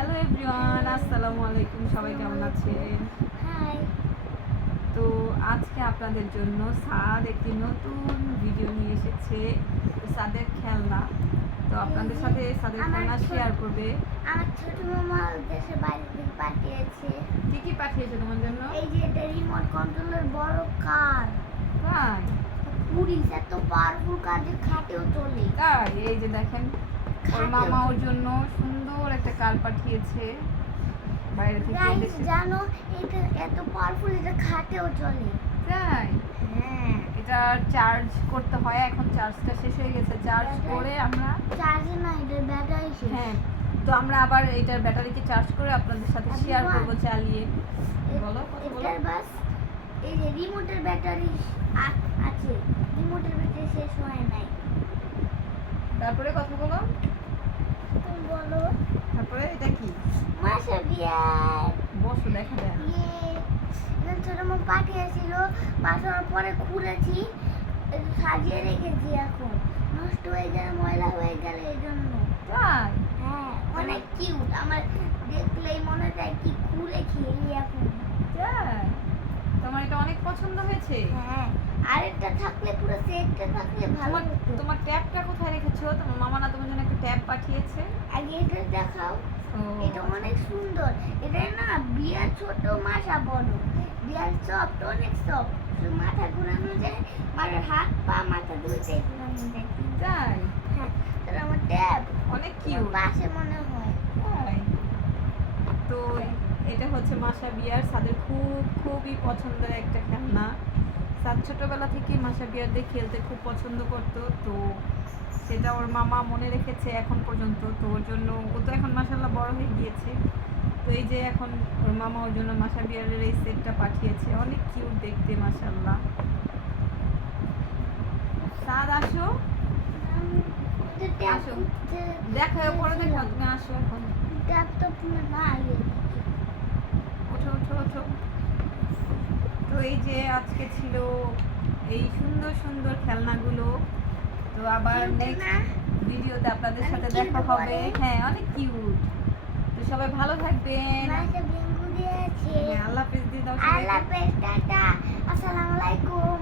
Hello everyone, আসসালামু আলাইকুম। সবাই কেমন আছেন? হাই। তো আজকে আপনাদের জন্য সাদ একটি নতুন ভিডিও নিয়ে এসেছে। তো সাদের খেলনা, তো আপনাদের সাথে সাদের খেলনা শেয়ার করবে। আমার ছোট মামা দেশের বাইরে থেকে পাঠিয়েছে। কি কি পাঠিয়েছে তোমার জন্য? এই যে এটা রিমোট কন্ট্রোলের বড় কার। তাই পুলিশ এত পাওয়ারফুল কার যে খাটেও চলে। তাই এই যে দেখেন, ওর খাটেও মামা ওর চলে। জন্য সুন্দর একটা কার পাঠিয়েছে বাইরে থেকে গাইস দেশে। জানো এটা এত পাওয়ারফুল এটা খাটেও চলে। তাই হ্যাঁ, এটা চার্জ করতে হয়, এখন চার্জটা শেষ হয়ে গেছে। চার্জ করে আমরা চার্জে না এটা ব্যাটারি শেষ। হ্যাঁ, তো আমরা আবার এটার ব্যাটারিকে চার্জ করে আপনাদের সাথে শেয়ার করব চালিয়ে। বলো কথা বলো। এটার বাস এই যে রিমোটের ব্যাটারি আছে, রিমোটের ব্যাটারি শেষ হয় নাই। তারপরে কথা বলো। তুমি বলো। তারপরে এটা কি? মাসা বিয়ার বসো, দেখা যায়। এটা ছোট মা পাঠিয়েছিল, পাঠানোর পরে খুলেছি, একটু সাজিয়ে রেখেছি। এখন নষ্ট হয়ে গেলে ময়লা হয়ে গেলে এই জন্য। তাই হ্যাঁ, অনেক কিউট, আমার দেখলেই মনে চায় কি খুলে খেলি এখন। তাই তোমার এটা অনেক পছন্দ হয়েছে? হ্যাঁ, আরেকটা থাকলে পুরো সেটটা থাকলে ভালো তোমার হতো। তোমার ট্যাবটা কোথায় রেখেছো? তোমার মামা না তোমার জন্য একটা ট্যাব পাঠিয়েছে? আগে এটা দেখাও। ও এটা অনেক সুন্দর। এটা না বিয়ার ছোট মাসা বড়, বিয়ার সফট, অনেক সফট। শুধু মাথা ঘুরানো যায়, মাথার হাত পা মাথা দুইটাই ঘুরানো যায়। তাই হ্যাঁ, তাহলে আমার ট্যাব অনেক কিউট। পাশে মনে হয়। তাই তো এটা হচ্ছে মাসা বিয়ার সাদের খুবই পছন্দের একটা খেলনা। সাদ ছোটবেলা থেকেই মাসা বিয়ার দিয়ে খেলতে খুব পছন্দ করতো, তো সেটা ওর মামা মনে রেখেছে এখন পর্যন্ত। তো ওর জন্য ও তো এখন মাশাআল্লাহ বড় হয়ে গিয়েছে, তো এই যে এখন ওর মামা ওর জন্য মাসা বিয়ারের এই সেটটা পাঠিয়েছে। অনেক কিউট দেখতে, মাশাআল্লাহ। সাদ আসো, আসো, দেখো পরে দেখো, তুমি আসো এখন। ট্যাব তো পুরো না আগে। ওঠো ওঠো ওঠো। তো এই যে আজকে ছিল এই সুন্দর সুন্দর খেলনাগুলো। তো আবার Cute নেক্সট না? ভিডিওতে আপনাদের অনেক সাথে cute দেখা হবে। বলে। হ্যাঁ, অনেক কিউট। তো সবাই ভালো থাকবেন। মাসা বিঙ্গু দিয়েছে। হ্যাঁ, আল্লাহ হাফেজ দিয়ে দাও আল্লাহ সবাইকে। হাফেজ, টাটা, আসসালামু আলাইকুম।